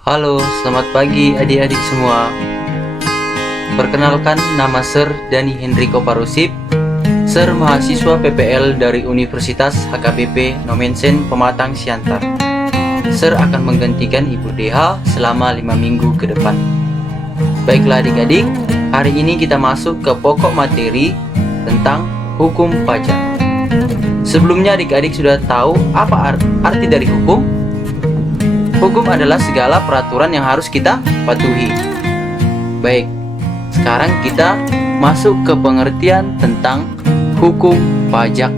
Halo, selamat pagi adik-adik semua. Perkenalkan, nama Sir Dani Hendriko Parusip, Sir mahasiswa PPL dari Universitas HKBP Nomensen Pematang Siantar. Sir akan menggantikan Ibu DH selama 5 minggu ke depan. Baiklah adik-adik, hari ini kita masuk ke pokok materi tentang hukum pajak. Sebelumnya adik-adik sudah tahu apa arti dari hukum? Hukum adalah segala peraturan yang harus kita patuhi. Baik, sekarang kita masuk ke pengertian tentang hukum pajak.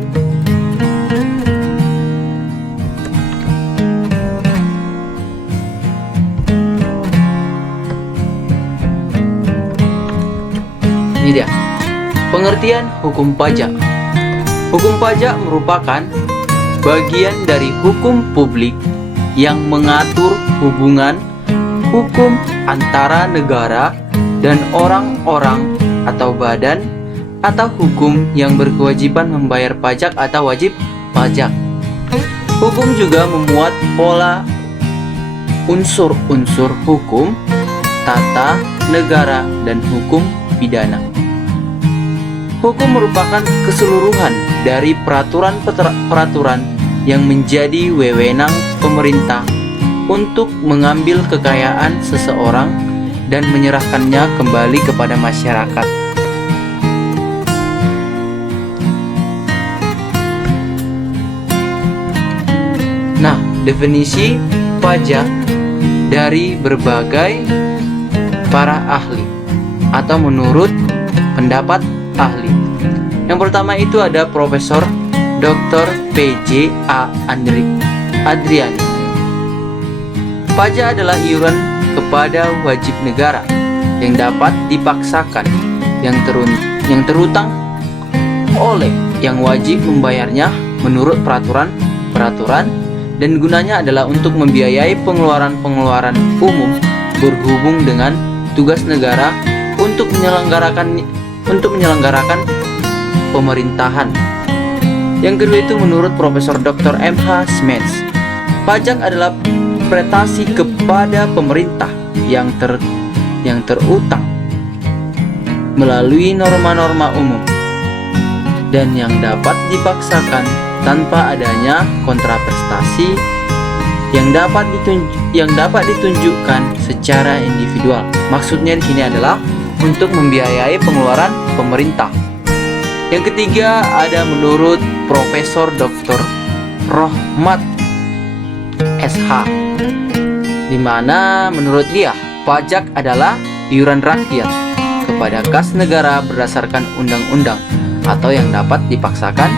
Ini dia, pengertian hukum pajak. Hukum pajak merupakan bagian dari hukum publik yang mengatur hubungan hukum antara negara dan orang-orang atau badan atau hukum yang berkewajiban membayar pajak atau wajib pajak. Hukum juga memuat pola unsur-unsur hukum, tata negara, dan hukum pidana. Hukum merupakan keseluruhan dari peraturan-peraturan yang menjadi wewenang pemerintah untuk mengambil kekayaan seseorang dan menyerahkannya kembali kepada masyarakat. Nah, definisi pajak dari berbagai para ahli atau menurut pendapat ahli. Yang pertama itu ada Profesor Dr. P.J. A. Adriani. Pajak adalah iuran kepada wajib negara yang dapat dipaksakan, yang terutang oleh yang wajib membayarnya menurut peraturan dan gunanya adalah untuk membiayai pengeluaran umum berhubung dengan tugas negara untuk menyelenggarakan pemerintahan. Yang kedua itu menurut Profesor Dr. M.H. Smets, pajak adalah prestasi kepada pemerintah yang terutang melalui norma-norma umum dan yang dapat dipaksakan tanpa adanya kontraprestasi yang dapat ditunjukkan secara individual. Maksudnya di sini adalah untuk membiayai pengeluaran pemerintah. Yang ketiga ada menurut Profesor Dr. Rohmat SH, di mana menurut dia pajak adalah iuran rakyat kepada kas negara berdasarkan undang-undang atau yang dapat dipaksakan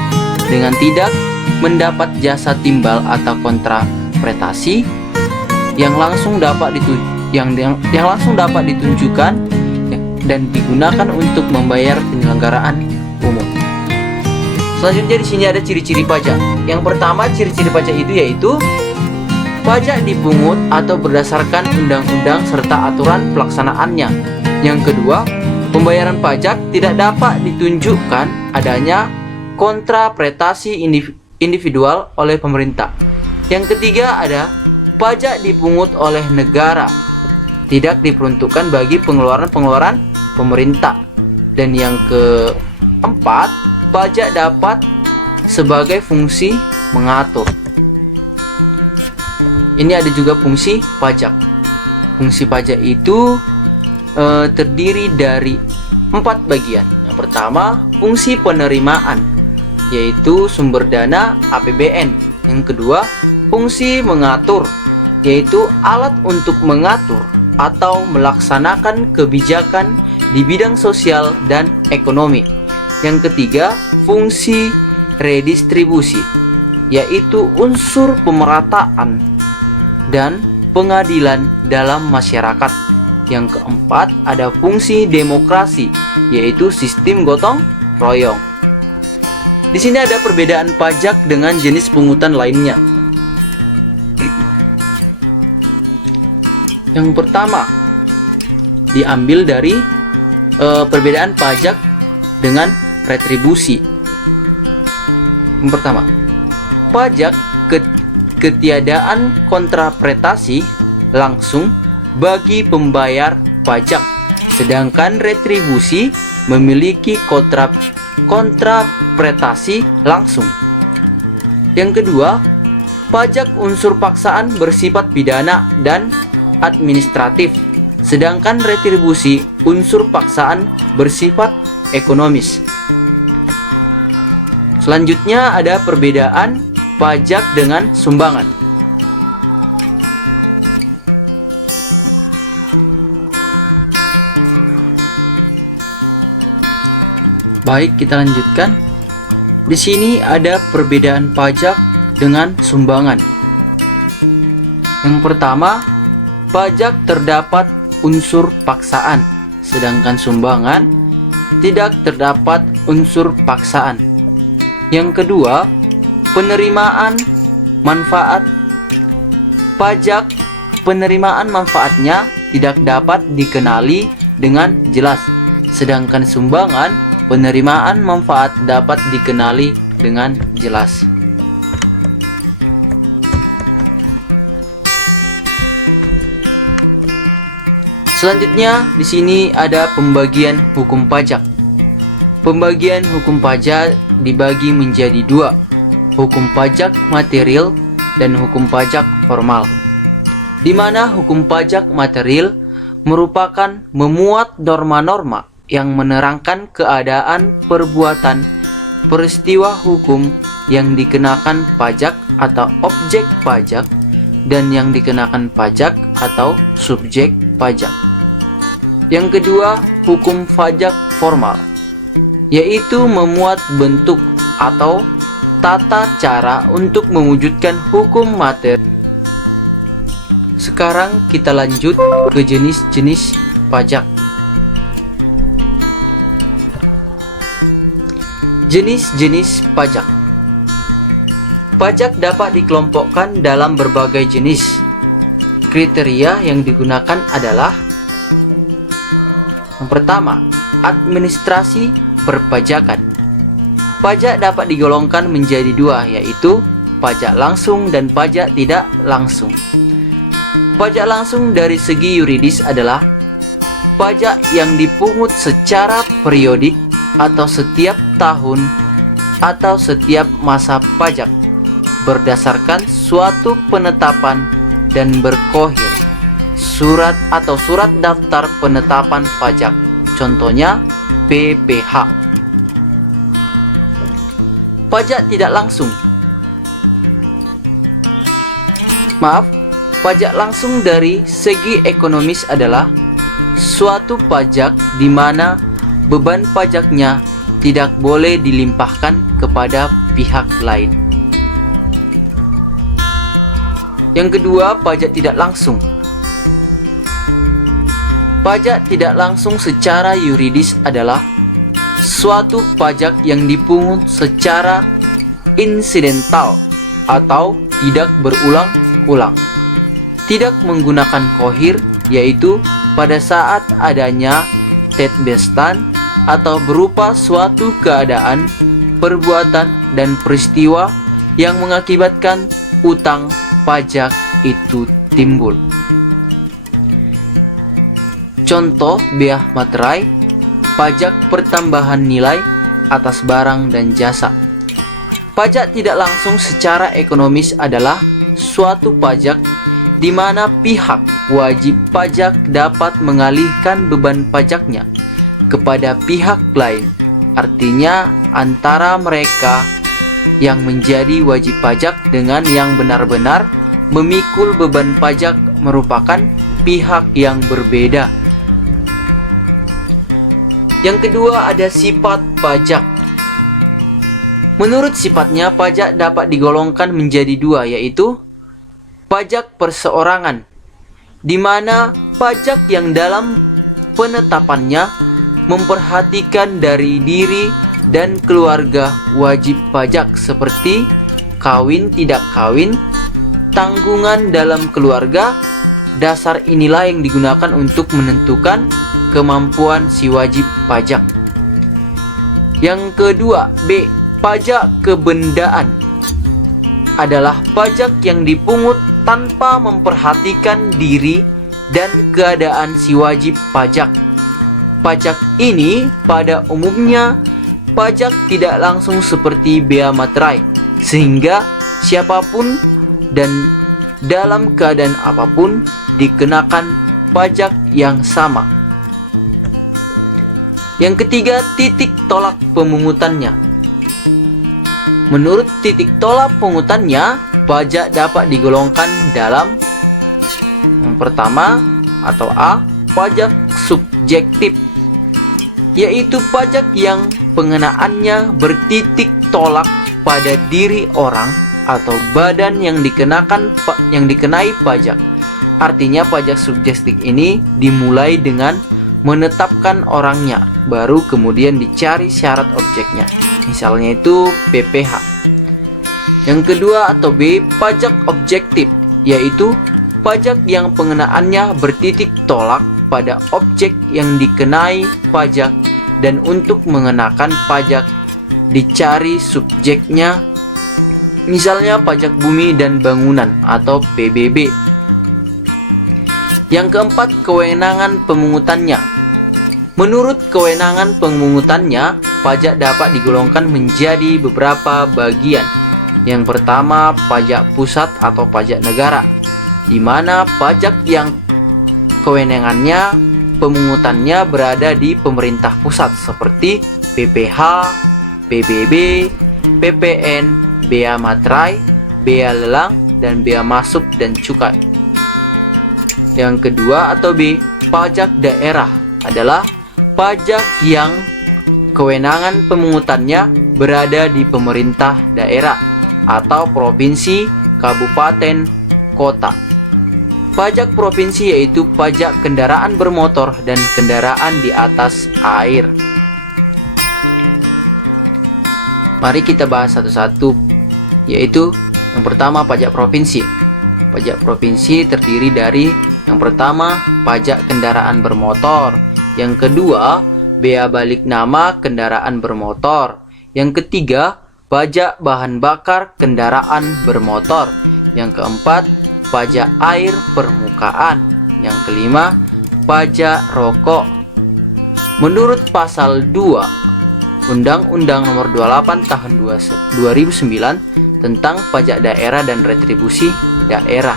dengan tidak mendapat jasa timbal atau kontraprestasi yang langsung dapat ditunjukkan dan digunakan untuk membayar penyelenggaraan umum. Selanjutnya di sini ada ciri-ciri pajak. Yang pertama, ciri-ciri pajak itu yaitu pajak dipungut atau berdasarkan undang-undang serta aturan pelaksanaannya. Yang kedua, pembayaran pajak tidak dapat ditunjukkan adanya kontraprestasi individual oleh pemerintah. Yang ketiga ada pajak dipungut oleh negara, tidak diperuntukkan bagi pengeluaran pemerintah. Dan yang keempat, pajak dapat sebagai fungsi mengatur. Ini ada juga fungsi pajak. Fungsi pajak itu terdiri dari 4 bagian. Yang pertama, fungsi penerimaan, yaitu sumber dana APBN. Yang kedua, fungsi mengatur, yaitu alat untuk mengatur atau melaksanakan kebijakan di bidang sosial dan ekonomi. Yang ketiga, fungsi redistribusi, yaitu unsur pemerataan dan pengadilan dalam masyarakat. Yang keempat, ada fungsi demokrasi, yaitu sistem gotong royong. Di sini ada perbedaan pajak dengan jenis pungutan lainnya. Yang pertama, diambil dari perbedaan pajak dengan retribusi. Yang pertama, pajak ketiadaan kontraprestasi langsung bagi pembayar pajak, sedangkan retribusi memiliki kontrapretasi langsung. Yang kedua, pajak unsur paksaan bersifat pidana dan administratif, sedangkan retribusi unsur paksaan bersifat ekonomis. Selanjutnya ada perbedaan pajak dengan sumbangan. Baik, kita lanjutkan. Di sini ada perbedaan pajak dengan sumbangan. Yang pertama, pajak terdapat unsur paksaan, sedangkan sumbangan tidak terdapat unsur paksaan. Yang kedua, penerimaan manfaat. Pajak penerimaan manfaatnya tidak dapat dikenali dengan jelas, sedangkan sumbangan penerimaan manfaat dapat dikenali dengan jelas. Selanjutnya, di sini ada pembagian hukum pajak. Pembagian hukum pajak dibagi menjadi dua, hukum pajak material dan hukum pajak formal. Di mana hukum pajak material merupakan memuat norma-norma yang menerangkan keadaan perbuatan peristiwa hukum yang dikenakan pajak atau objek pajak dan yang dikenakan pajak atau subjek pajak. Yang kedua, hukum pajak formal, yaitu memuat bentuk atau tata cara untuk mewujudkan hukum materi. Sekarang kita lanjut ke jenis-jenis pajak. Jenis-jenis pajak. Pajak dapat dikelompokkan dalam berbagai jenis. Kriteria yang digunakan adalah: yang pertama, administrasi perpajakan. Pajak dapat digolongkan menjadi dua, yaitu pajak langsung dan pajak tidak langsung. Pajak langsung dari segi yuridis adalah pajak yang dipungut secara periodik atau setiap tahun atau setiap masa pajak berdasarkan suatu penetapan dan berkohir surat atau surat daftar penetapan pajak, contohnya PPh. Pajak tidak langsung. Pajak langsung dari segi ekonomis adalah suatu pajak di mana beban pajaknya tidak boleh dilimpahkan kepada pihak lain. Yang kedua, pajak tidak langsung. Pajak tidak langsung secara yuridis adalah suatu pajak yang dipungut secara insidental atau tidak berulang-ulang, tidak menggunakan kohir, yaitu pada saat adanya tetbestan atau berupa suatu keadaan, perbuatan, dan peristiwa yang mengakibatkan utang pajak itu timbul. Contoh bea materai, pajak pertambahan nilai atas barang dan jasa. Pajak tidak langsung secara ekonomis adalah suatu pajak di mana pihak wajib pajak dapat mengalihkan beban pajaknya kepada pihak lain, artinya antara mereka yang menjadi wajib pajak dengan yang benar-benar memikul beban pajak merupakan pihak yang berbeda. Yang kedua, ada sifat pajak. Menurut sifatnya, pajak dapat digolongkan menjadi dua, yaitu pajak perseorangan, di mana pajak yang dalam penetapannya memperhatikan dari diri dan keluarga wajib pajak seperti kawin tidak kawin, tanggungan dalam keluarga. Dasar inilah yang digunakan untuk menentukan kemampuan si wajib pajak. Yang kedua, B. Pajak kebendaan adalah pajak yang dipungut tanpa memperhatikan diri dan keadaan si wajib pajak. Pajak ini pada umumnya pajak tidak langsung seperti bea materai, sehingga siapapun dan dalam keadaan apapun dikenakan pajak yang sama. Yang ketiga, titik tolak pemungutannya. Menurut titik tolak pemungutannya, pajak dapat digolongkan dalam yang pertama atau A, pajak subjektif, yaitu pajak yang pengenaannya bertitik tolak pada diri orang atau badan yang dikenai pajak. Artinya pajak subjektif ini dimulai dengan menetapkan orangnya, baru kemudian dicari syarat objeknya. Misalnya itu PPh. Yang kedua atau B, pajak objektif, yaitu pajak yang pengenaannya bertitik tolak pada objek yang dikenai pajak, dan untuk mengenakan pajak dicari subjeknya, misalnya pajak bumi dan bangunan atau PBB. Yang keempat, kewenangan pemungutannya. Menurut kewenangan pemungutannya, pajak dapat digolongkan menjadi beberapa bagian. Yang pertama, pajak pusat atau pajak negara, di mana pajak yang kewenangannya pemungutannya berada di pemerintah pusat seperti PPh, PBB, PPN, bea materai, bea lelang, dan bea masuk dan cukai. Yang kedua atau B, pajak daerah adalah pajak yang kewenangan pemungutannya berada di pemerintah daerah atau provinsi, kabupaten, kota. Pajak provinsi yaitu pajak kendaraan bermotor dan kendaraan di atas air. Mari kita bahas satu-satu, yaitu yang pertama pajak provinsi. Pajak provinsi terdiri dari yang pertama pajak kendaraan bermotor, yang kedua bea balik nama kendaraan bermotor, yang ketiga pajak bahan bakar kendaraan bermotor, yang keempat pajak air permukaan, yang kelima pajak rokok. Menurut pasal 2 Undang-Undang Nomor 28 Tahun 2009 tentang pajak daerah dan retribusi daerah.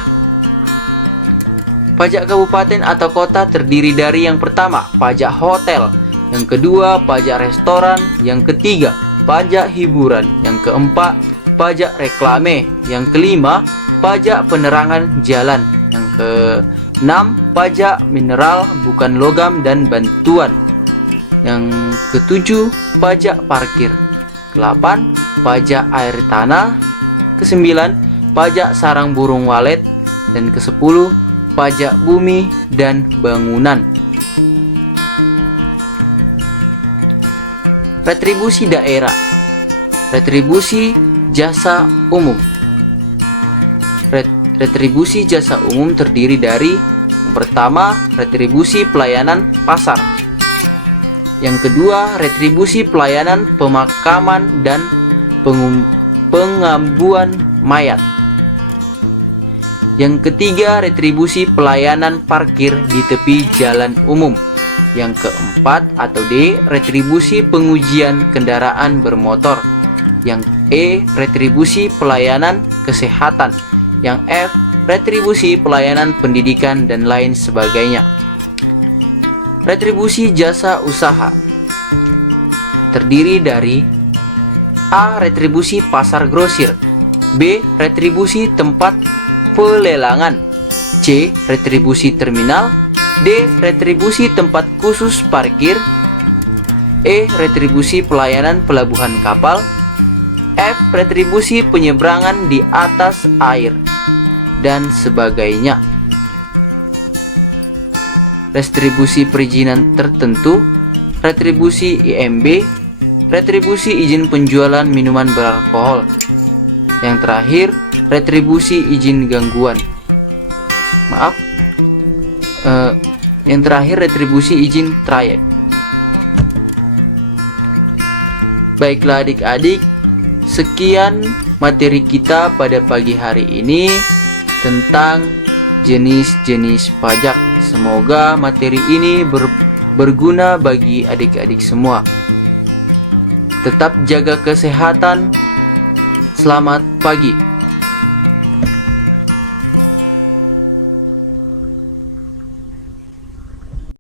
Pajak kabupaten atau kota terdiri dari yang pertama pajak hotel, yang kedua pajak restoran, yang ketiga pajak hiburan, yang keempat pajak reklame, yang kelima pajak penerangan jalan, yang keenam pajak mineral bukan logam dan bantuan, yang ketujuh pajak parkir, ke-8 pajak air tanah, ke-9 pajak sarang burung walet, dan ke-10 pajak bumi dan bangunan. Retribusi daerah. Retribusi jasa umum. Retribusi jasa umum terdiri dari yang pertama retribusi pelayanan pasar, yang kedua retribusi pelayanan pemakaman dan pengambuan mayat, yang ketiga retribusi pelayanan parkir di tepi jalan umum, yang keempat atau D retribusi pengujian kendaraan bermotor, yang E retribusi pelayanan kesehatan, yang F retribusi pelayanan pendidikan dan lain sebagainya. Retribusi jasa usaha terdiri dari A. Retribusi pasar grosir, B. Retribusi tempat pelelangan, C. Retribusi terminal, D. Retribusi tempat khusus parkir, E. Retribusi pelayanan pelabuhan kapal, F. Retribusi penyeberangan di atas air, dan sebagainya. Retribusi perizinan tertentu, retribusi IMB, retribusi izin penjualan minuman beralkohol. Yang terakhir, retribusi izin gangguan. Yang terakhir retribusi izin trayek. Baiklah adik-adik, sekian materi kita pada pagi hari ini. tentang jenis-jenis pajak. Semoga materi ini berguna bagi adik-adik semua. Tetap jaga kesehatan. Selamat pagi.